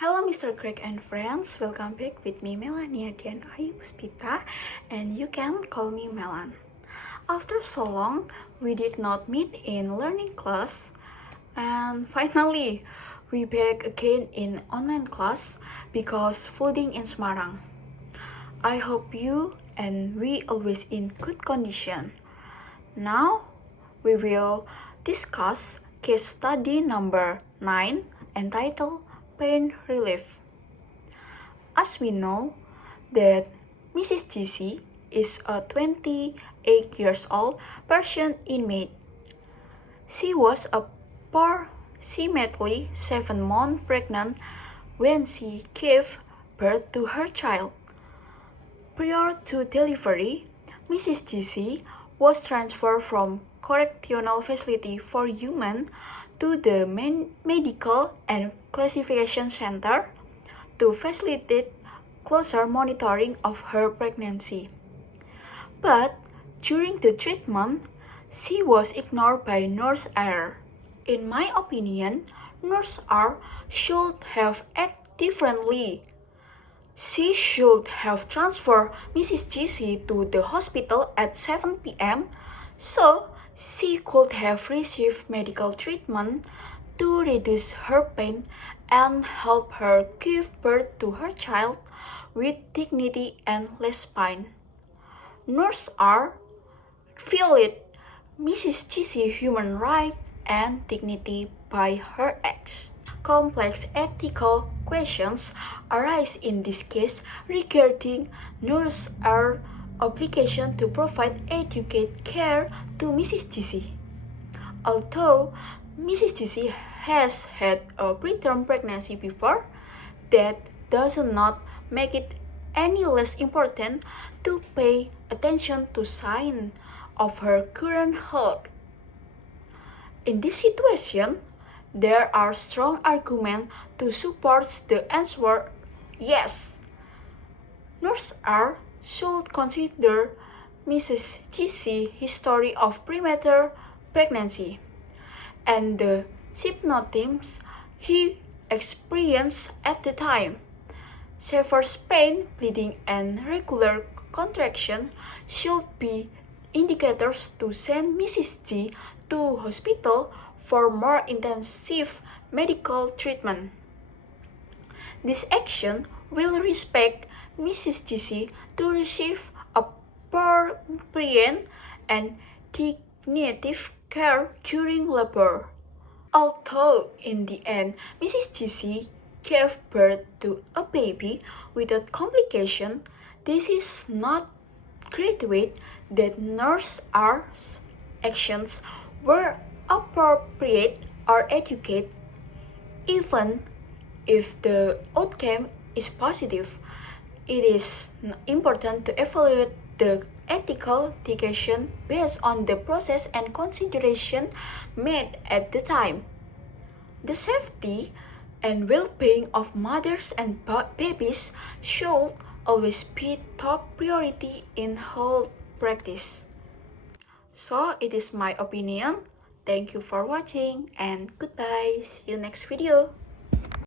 Hello Mr. Greg and friends, welcome back with me Melania, Dian, Puspita, and you can call me Melan. After so long, we did not meet in learning class, and finally, we back again in online class because flooding in Semarang. I hope you and we always in good condition. Now, we will discuss case study number 9 entitled Pain Relief. As we know that Mrs. GC is a 28 years old Persian inmate. She was approximately 7 months pregnant when she gave birth to her child. Prior to delivery, Mrs. GC was transferred from correctional facility for women to the medical and classification center to facilitate closer monitoring of her pregnancy. But during the treatment, she was ignored by Nurse R. In my opinion, Nurse R should have acted differently. She should have transferred Mrs. GC to the hospital at 7 p.m. so she could have received medical treatment to reduce her pain and help her give birth to her child with dignity and less pain. Nurse R violated Mrs. GC human rights and dignity by her acts. Complex ethical questions arise in this case regarding Nurse R's obligation to provide adequate care to Mrs. GC. Although Mrs. GC has had a preterm pregnancy before, that does not make it any less important to pay attention to signs of her current health. In this situation, there are strong arguments to support the answer yes. Nurse R should consider Mrs. GC's history of premature pregnancy and the symptoms he experienced at the time. Severe pain, bleeding, and regular contraction should be indicators to send Mrs. G to hospital for more intensive medical treatment. This action will respect Mrs. GC to receive appropriate and dignified care during labor. Although in the end, Mrs. GC gave birth to a baby without complication, this is not graduate that Nurse R's actions were appropriate or adequate, even if the outcome is positive. It is important to evaluate the ethical decision based on the process and consideration made at the time. The safety and well-being of mothers and babies should always be top priority in health practice. So it is my opinion. Thank you for watching and goodbye. See you next video.